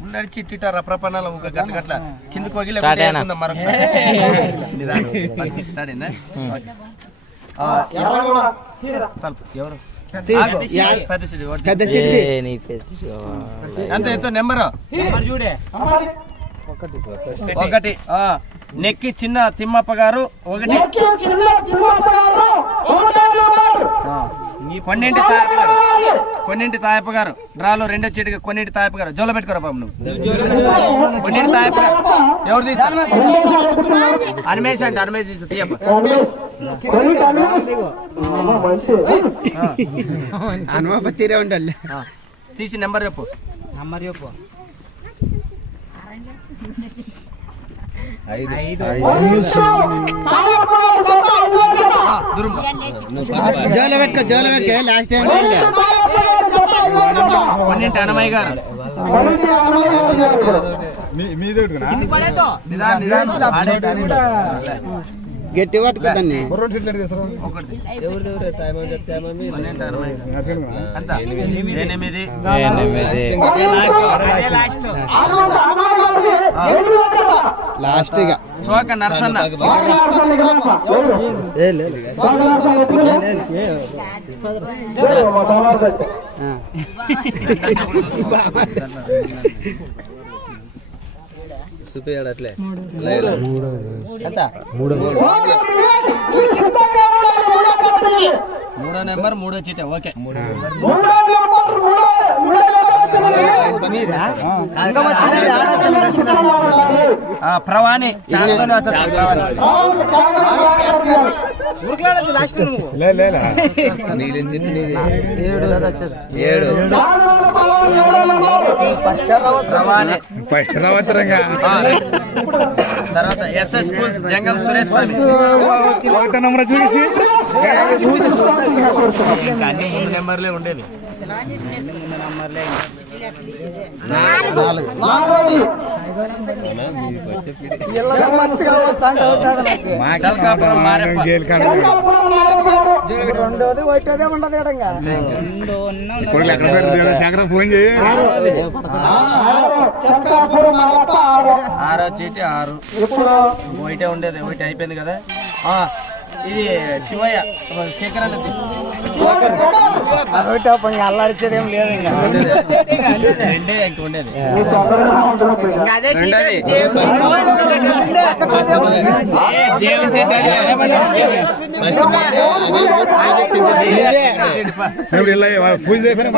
ఉండడి చిట్టిట రప్రపణాల ఒక గట్ల గట్ల. కిందకి వగిలి తలుపు. ఎవరు? ఎంత ఎంత నెంబర్? చూడే. ఒకటి. ఆ, నెక్కి చిన్న తిమ్మప్ప గారు. ఒకటి. కొన్నింటి తాయప్ప గారు. కొన్నింటి తాయప్ప గారు. డ్రాలో రెండో చీటికి కొన్నింటి తాయప్ప గారు. జోలో పెట్టుకోరా బాబు నువ్వు. కొన్నింటి తాయప్ప గారు. ఎవరు తీస్తారు? అనిమేష్ అంటే అనిమేష్ తీసు తీయప్ప. అనుభవ తీరే ఉండాలి తీసి నెంబర్ చెప్పు. నంబర్ చెప్పు. ఆ, దుర్మ జోలో పెట్టుకో జోలో పెట్టుకో లాస్ట్ టైం కొన్నింటి అనమయ్య గారు. నిదానం, నిదానం. ఆడేటి, ఆడేటి. గట్టి పట్టుకో దాన్ని. ఒకటి. కొన్నింటి అనమయ్య గారు. అంత. ఎనిమిది. ఎనిమిది. లాస్ట్ ఇక నరసన్న. అట్లే మూడో నెంబర్ మూడో చీట. ఓకే. చాందోని వసతి ప్రవాణి. ఏడు ఫస్ట్ రావచ్చరంగా తర్వాత ఎస్ఎస్ స్కూల్స్ జంగం సురేష్ స్వామి చూసి అన్ని మూడు నెంబర్లే ఉండేవి చల్కాపురం మారెప్ప. ఇప్పుడు ఎక్కడ పేరు దేవుడు శంకరం ఫోన్ చేయి ఆరో చీటి ఆరు ఒకటే ఉండేది ఒకటి అయిపోయింది కదా ఇది శివయ్య అదొకటి అప్పుడు ఇంకా అల్లాడిచ్చేదేం లేదు ఇంకా పూజ చేసిన